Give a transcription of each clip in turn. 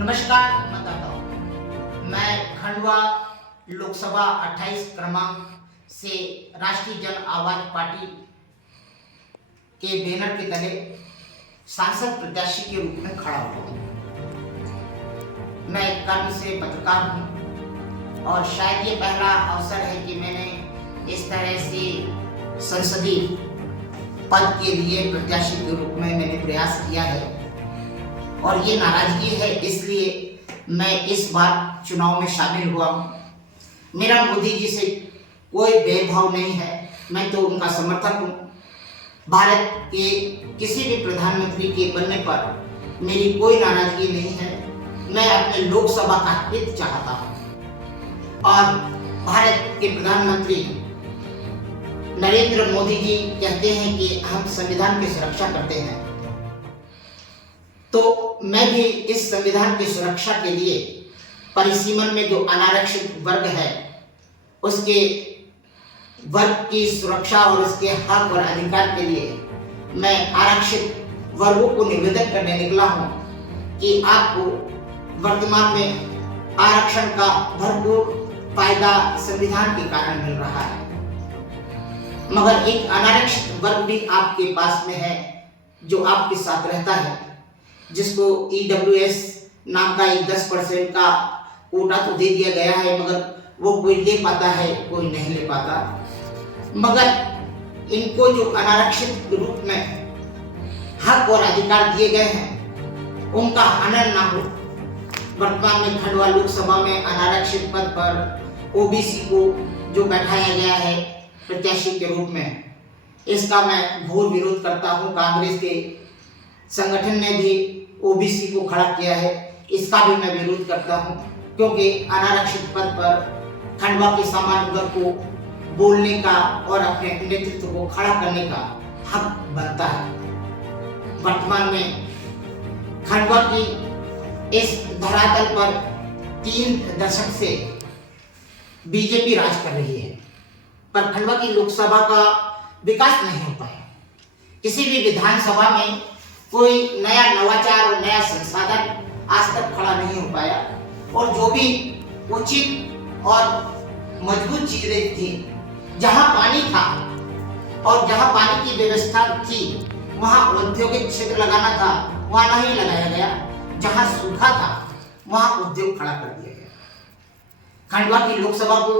नमस्कार मतदाताओं, मैं खंडवा लोकसभा 28 क्रमांक से राष्ट्रीय जन आवाज पार्टी के बैनर के तले सांसद प्रत्याशी के रूप में खड़ा हुआ हूँ। मैं कर्म से पत्रकार हूँ और शायद ये पहला अवसर है कि मैंने इस तरह से संसदीय पद के लिए प्रत्याशी के रूप में मैंने प्रयास किया है और ये नाराजगी है, इसलिए मैं इस बार चुनाव में शामिल हुआ हूँ। मेरा मोदी जी से कोई भेदभाव नहीं है, मैं तो उनका समर्थक हूँ। भारत के किसी भी प्रधानमंत्री के बनने पर मेरी कोई नाराजगी नहीं है। मैं अपने लोकसभा का हित चाहता हूँ और भारत के प्रधानमंत्री नरेंद्र मोदी जी कहते हैं कि हम संविधान की सुरक्षा करते हैं, तो मैं भी इस संविधान की सुरक्षा के लिए परिसीमन में जो अनारक्षित वर्ग है उसके वर्ग की सुरक्षा और उसके हक और अधिकार के लिए मैं आरक्षित वर्गों को निवेदन करने निकला हूं कि आपको वर्तमान में आरक्षण का भरपूर फायदा संविधान के कारण मिल रहा है, मगर एक अनारक्षित वर्ग भी आपके पास में है जो आपके साथ रहता है, जिसको EWS नाम का एक 10% का कोटा तो दे दिया गया है, मगर वो कोई ले पाता है, कोई नहीं ले पाता। मगर इनको जो अनारक्षित रूप में हक और अधिकार दिए गए हैं उनका हनन ना हो। वर्तमान में खंडवा लोकसभा में अनारक्षित पद पर OBC को जो बैठाया गया है प्रत्याशी के रूप में, इसका मैं घोर विरोध करता हूँ। कांग्रेस के संगठन ने भी OBC को खड़ा किया है, इसका भी मैं विरोध करता हूं, क्योंकि अनारक्षित पद पर खंडवा के सामान्य वर्ग को बोलने का और अपने नेतृत्व को खड़ा करने का हक बनता है। वर्तमान में खंडवा की इस धरातल पर 3 दशक से बीजेपी राज कर रही है, पर खंडवा की लोकसभा का विकास नहीं हो पाया। किसी भी विधानसभा में कोई नया नवाचार और नया संसाधन आज तक खड़ा नहीं हो पाया और जो भी उचित और मजबूत चीजें थी, जहां पानी था और जहां पानी की व्यवस्था थी वहां औद्योगिक क्षेत्र लगाना था, वहां नहीं लगाया गया। जहां सूखा था वहां उद्योग खड़ा कर दिया गया। खंडवा की लोकसभा को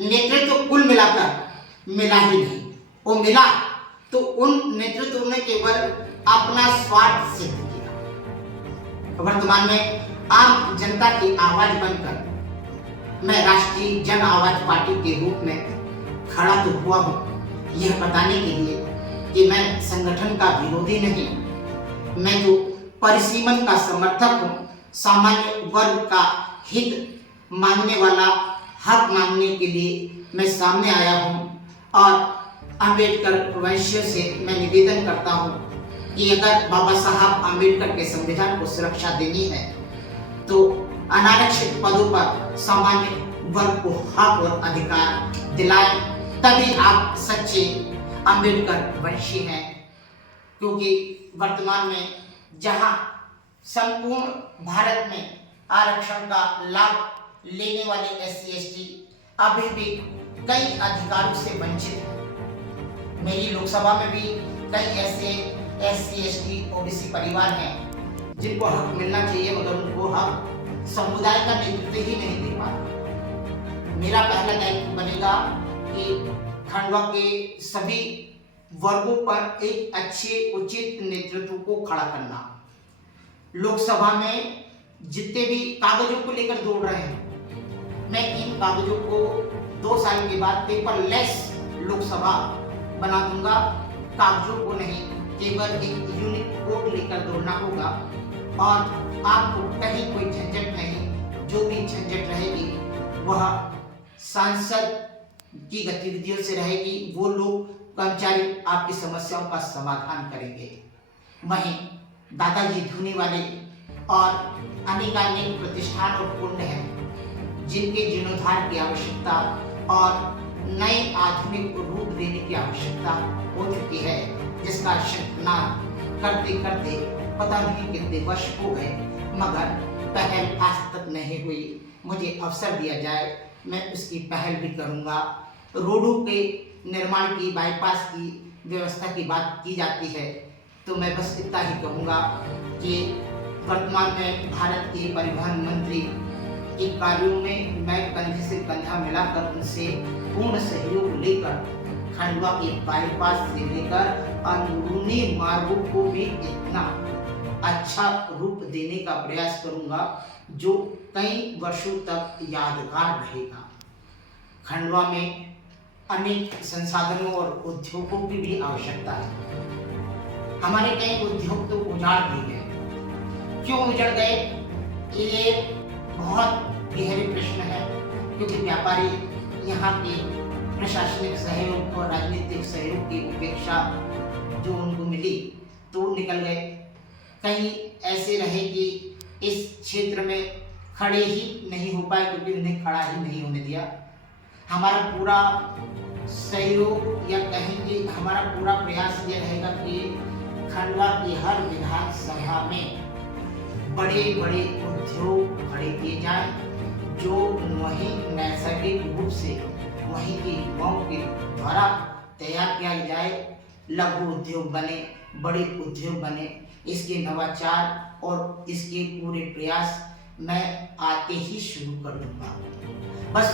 नेतृत्व कुल मिलाकर मिला ही नहीं, वो मिला तो उन नेतृत्व ने केवल अपना स्वार्थ सिद्ध किया। वर्तमान में आम जनता की आवाज बनकर मैं राष्ट्रीय जन आवाज पार्टी के रूप में खड़ा तो हुआ हूँ, यह बताने के लिए कि मैं संगठन का विरोधी नहीं, मैं तो परिसीमन का समर्थक हूँ। सामान्य वर्ग का हित मांगने वाला, हक मांगने के लिए मैं सामने आया हूँ और अंबेडकर वंशियों से मैं निवेदन करता हूँ कि अगर बाबा साहब अंबेडकर के संविधान को सुरक्षा देनी है तो अनारक्षित पदों पर सामान्य वर्ग को हक और अधिकार दिलाएं, तभी आप सच्चे अंबेडकर वंशी हैं। क्योंकि वर्तमान में जहां संपूर्ण भारत में आरक्षण का लाभ लेने वाले SC/ST अभी भी कई अधिकारों से वंचित हैं। मेरी लोकसभा में भी कई ऐसे SC/ST OBC परिवार हैं जिनको हक मिलना चाहिए, मगर उनको हक समुदाय का नेतृत्व ही नहीं दे पा रहा। मेरा पहला दायित्व बनेगा कि खंडवा के सभी वर्गों पर एक अच्छे उचित नेतृत्व को खड़ा करना। लोकसभा में जितने भी कागजों को लेकर दौड़ रहे हैं, मैं इन कागजों को 2 साल के बाद पेपरलेस लोकसभा बना दूंगा। कागजों को नहीं, केवल एक यूनिक कोड लेकर दौड़ना होगा और आपको कहीं कोई झंझट नहीं। जो भी झंझट रहेगी वह सांसद की गतिविधियों से रहेगी। वो लोग कर्मचारी आपकी समस्याओं का समाधान करेंगे। वहीं दादाजी धूनी वाले और अनेकानेक प्रतिष्ठान और कुंड हैं जिनके जीर्णोद्धार की आवश्यकता और नए आधुनिक रूप देने की आवश्यकता हो चुकी है, जिसका शंखनाद करते करते पता नहीं कितने वर्ष हो गए, मगर पहल आज तक नहीं हुई, मुझे अवसर दिया जाए, मैं उसकी पहल भी करूंगा। रोडों के निर्माण की, बाईपास की व्यवस्था की बात की जाती है, तो मैं बस इतना ही कहूँगा कि वर्तमान में भारत के परिवहन मंत्री के कार्यों में मैं कंधे से कंधा मिलाकर उनसे पूर्ण सहयोग लेकर खंडवा के बाईपास से लेकर अंदरूनी मार्गों को भी इतना अच्छा रूप देने का प्रयास करूंगा जो कई वर्षों तक यादगार रहेगा। खंडवा में अनेक संसाधनों और उद्योगों की भी आवश्यकता है। हमारे कई उद्योग तो उजाड़ दिए गए। क्यों उजड़ गए, ये बहुत गहरे प्रश्न है, क्योंकि व्यापारी यहाँ के प्रशासनिक सहयोग और राजनीतिक सहयोग की उपेक्षा जो उनको मिली तो निकल गए। कई ऐसे रहे कि इस क्षेत्र में खड़े ही नहीं हो पाए, क्योंकि उन्हें खड़ा ही नहीं होने दिया। हमारा पूरा सहयोग या कहेंगे हमारा पूरा प्रयास ये रहेगा कि खंडवा की हर विधानसभा में बड़े बड़े उद्योग खड़े किए जाएं, जो वहीं नैसर्गिक रूप से वहीं के युवाओं के द्वारा तैयार किया जाए। लघु उद्योग बने, बड़े उद्योग बने, इसके नवाचार और इसके पूरे प्रयास मैं आते ही शुरू कर दूंगा। बस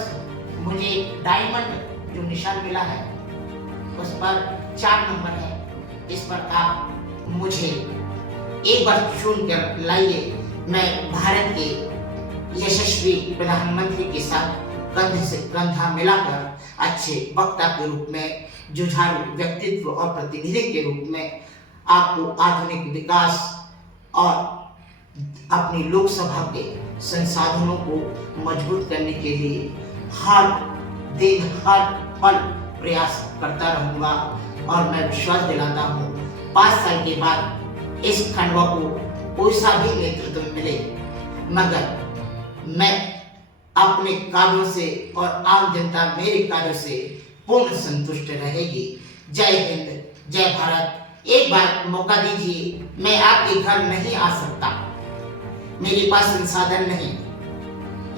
मुझे डायमंड जो निशान मिला है उस पर 4 नंबर है, इस पर आप मुझे एक बार चुन कर लाइए। मैं भारत के यशस्वी प्रधानमंत्री के साथ कंधे से कंधा मिलाकर अच्छे वक्ता के रूप में, जुझारू व्यक्तित्व और प्रतिनिधि के रूप में आपको आधुनिक विकास और अपनी लोकसभा के संसाधनों को मजबूत करने के लिए हर दिन हर पल प्रयास करता रहूंगा। और मैं विश्वास दिलाता हूँ 5 साल के बाद इस खंडवा को कोई सा भी नेतृत्व मिले, मगर मैं अपने कार्यों से और आम जनता मेरे कार्यों से पूर्ण संतुष्ट रहेगी। जय हिंद, जय भारत। एक बार मौका दीजिए, मैं आपके घर नहीं आ सकता, मेरे पास संसाधन नहीं,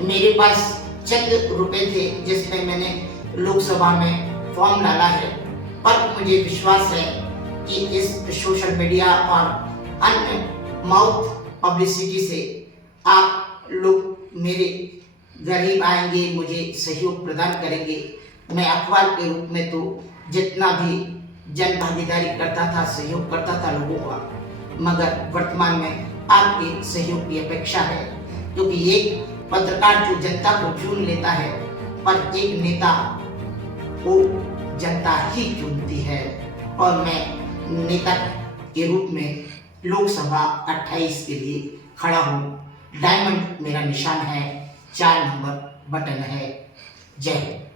मेरे पास चंद रुपए थे जिसमें मैंने लोकसभा में फॉर्म डाला है, पर मुझे विश्वास है कि इस सोशल मीडिया और अन्य माउथ पब्लिसिटी से आप लोग मेरे गरीब आएंगे, मुझे सहयोग प्रदान करेंगे। मैं अखबार के रूप में तो जितना भी जन भागीदारी करता था, सहयोग करता था लोगों का, मगर वर्तमान में आपके सहयोग की अपेक्षा है, क्योंकि एक पत्रकार जो जनता को चुन लेता है, पर एक नेता को जनता ही चुनती है। और मैं नेता के रूप में लोकसभा 28 के लिए खड़ा हूँ। डायमंड मेरा निशान है, 4 नंबर बटन है। जय हिंद।